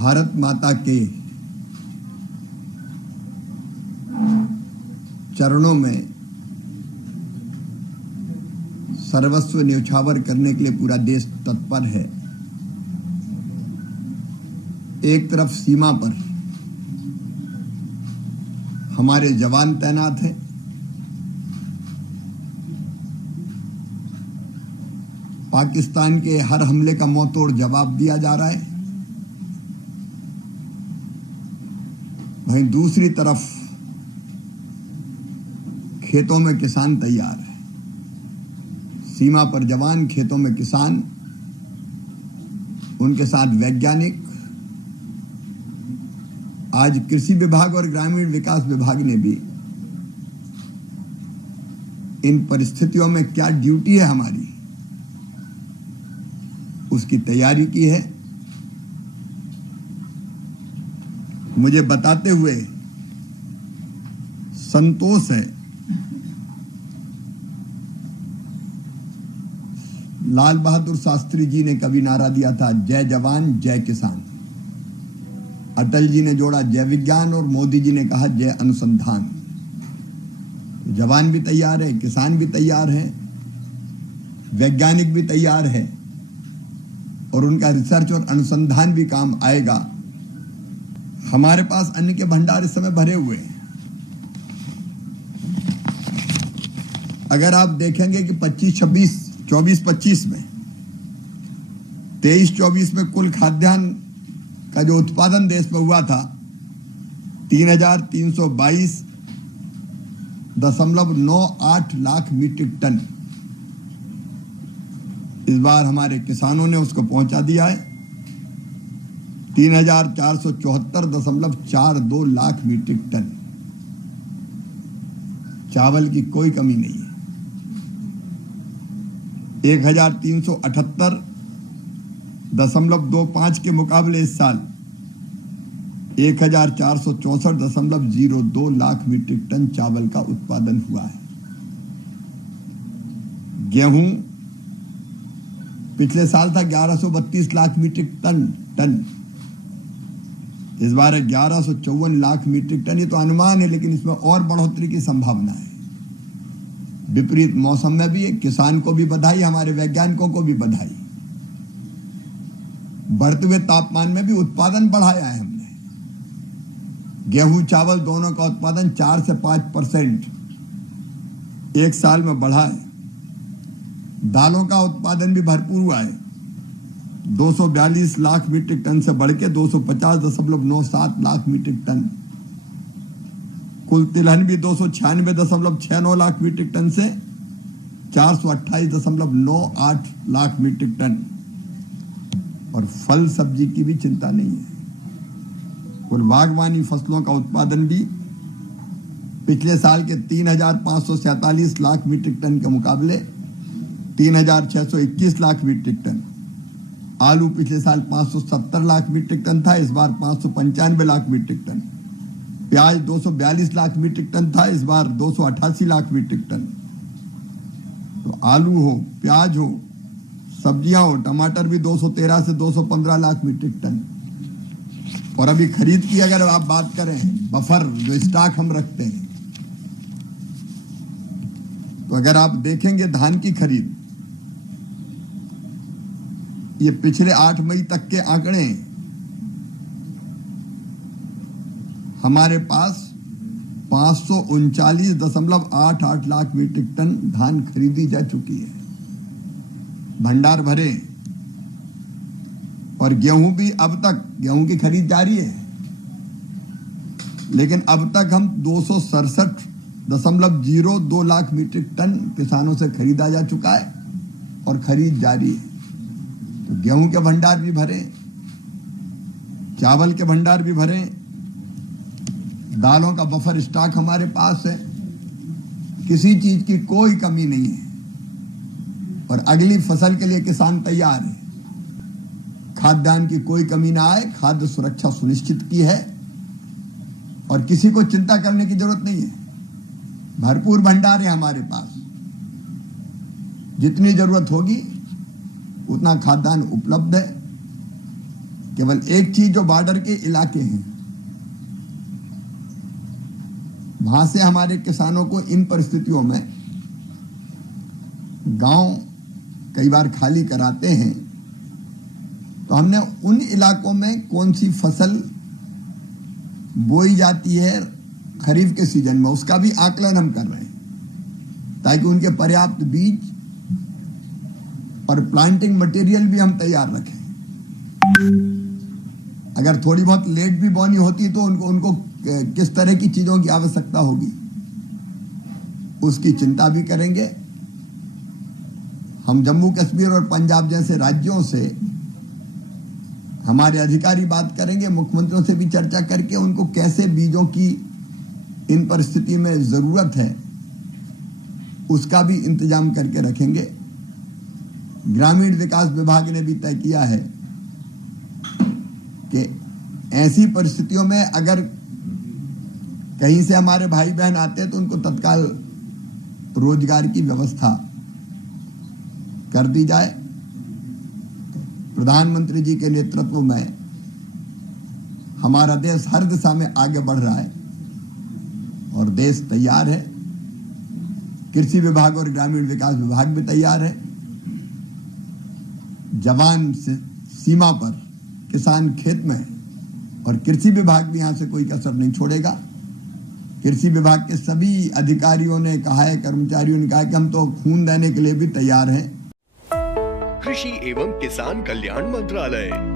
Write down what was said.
भारत माता के चरणों में सर्वस्व न्यौछावर करने के लिए पूरा देश तत्पर है। एक तरफ सीमा पर हमारे जवान तैनात हैं, पाकिस्तान के हर हमले का मुंहतोड़ जवाब दिया जा रहा है। वहीं दूसरी तरफ खेतों में किसान तैयार है। सीमा पर जवान, खेतों में किसान, उनके साथ वैज्ञानिक। आज कृषि विभाग और ग्रामीण विकास विभाग ने भी इन परिस्थितियों में क्या ड्यूटी है हमारी, उसकी तैयारी की है। मुझे बताते हुए संतोष है, लाल बहादुर शास्त्री जी ने कभी नारा दिया था, जय जवान जय किसान। अटल जी ने जोड़ा जय विज्ञान और मोदी जी ने कहा जय अनुसंधान। जवान भी तैयार है, किसान भी तैयार है, वैज्ञानिक भी तैयार है और उनका रिसर्च और अनुसंधान भी काम आएगा। हमारे पास अन्न के भंडार इस समय भरे हुए हैं। अगर आप देखेंगे कि 24-25 में 23-24 में कुल खाद्यान्न का जो उत्पादन देश में हुआ था 3,322.98 लाख मीट्रिक टन, इस बार हमारे किसानों ने उसको पहुंचा दिया है 3,474.42 लाख मीट्रिक टन। चावल की कोई कमी नहीं है। 1,378.25 के मुकाबले इस साल 1,464.02 लाख मीट्रिक टन चावल का उत्पादन हुआ है। गेहूं पिछले साल था 1132 लाख मीट्रिक टन, इस बार है 1154 लाख मीट्रिक टन। ये तो अनुमान है, लेकिन इसमें और बढ़ोतरी की संभावना है। विपरीत मौसम में भी किसान को भी बधाई, हमारे वैज्ञानिकों को भी बधाई। बढ़ते हुए तापमान में भी उत्पादन बढ़ाया है हमने। गेहूं चावल दोनों का उत्पादन 4 से 5% एक साल में बढ़ा है। दालों का उत्पादन भी भरपूर हुआ है, 242 लाख मीट्रिक टन से बढ़ के 250.97 लाख मीट्रिक टन। कुल तिलहन भी 296.69 लाख मीट्रिक टन से 428.98 लाख मीट्रिक टन। और फल सब्जी की भी चिंता नहीं है। कुल बागवानी फसलों का उत्पादन भी पिछले साल के 3,547 लाख मीट्रिक टन के मुकाबले 3,621 लाख मीट्रिक टन। आलू पिछले साल 570 लाख मीट्रिक टन था, इस बार 595 लाख मीट्रिक टन। प्याज 242 लाख मीट्रिक टन था, इस बार 288 लाख मीट्रिक टन। तो आलू हो, प्याज हो, सब्जियां हो, टमाटर भी 213 से 215 लाख मीट्रिक टन। और अभी खरीद की अगर आप बात करें, बफर जो स्टॉक हम रखते हैं, तो अगर आप देखेंगे धान की खरीद, ये पिछले 8 मई तक के आंकड़े, हमारे पास 539.88 लाख मीट्रिक टन धान खरीदी जा चुकी है। भंडार भरे। और गेहूं भी अब तक, गेहूं की खरीद जारी है, लेकिन अब तक हम 267.02 लाख मीट्रिक टन किसानों से खरीदा जा चुका है और खरीद जारी है। तो गेहूं के भंडार भी भरे, चावल के भंडार भी भरे, दालों का बफर स्टॉक हमारे पास है। किसी चीज की कोई कमी नहीं है और अगली फसल के लिए किसान तैयार है। खाद्यान्न की कोई कमी ना आए, खाद्य सुरक्षा सुनिश्चित की है और किसी को चिंता करने की जरूरत नहीं है। भरपूर भंडार है हमारे पास, जितनी जरूरत होगी उतना खाद्यान्न उपलब्ध है। केवल एक चीज, जो बॉर्डर के इलाके हैं, वहां से हमारे किसानों को इन परिस्थितियों में गांव कई बार खाली कराते हैं, तो हमने उन इलाकों में कौन सी फसल बोई जाती है खरीफ के सीजन में, उसका भी आकलन हम कर रहे हैं, ताकि उनके पर्याप्त बीज और प्लांटिंग मटेरियल भी हम तैयार रखें। अगर थोड़ी बहुत लेट भी बोनी होती तो उनको किस तरह की चीजों की आवश्यकता होगी, उसकी चिंता भी करेंगे। हम जम्मू कश्मीर और पंजाब जैसे राज्यों से हमारे अधिकारी बात करेंगे, मुख्यमंत्रियों से भी चर्चा करके उनको कैसे बीजों की इन परिस्थिति में जरूरत है उसका भी इंतजाम करके रखेंगे। ग्रामीण विकास विभाग ने भी तय किया है कि ऐसी परिस्थितियों में अगर कहीं से हमारे भाई बहन आते हैं तो उनको तत्काल रोजगार की व्यवस्था कर दी जाए। प्रधानमंत्री जी के नेतृत्व में हमारा देश हर दिशा में आगे बढ़ रहा है और देश तैयार है। कृषि विभाग और ग्रामीण विकास विभाग भी तैयार है। जवान से सीमा पर, किसान खेत में, और कृषि विभाग भी यहां से कोई कसर नहीं छोड़ेगा। कृषि विभाग के सभी अधिकारियों ने कहा है, कर्मचारियों ने कहा कि हम तो खून देने के लिए भी तैयार हैं। कृषि एवं किसान कल्याण मंत्रालय।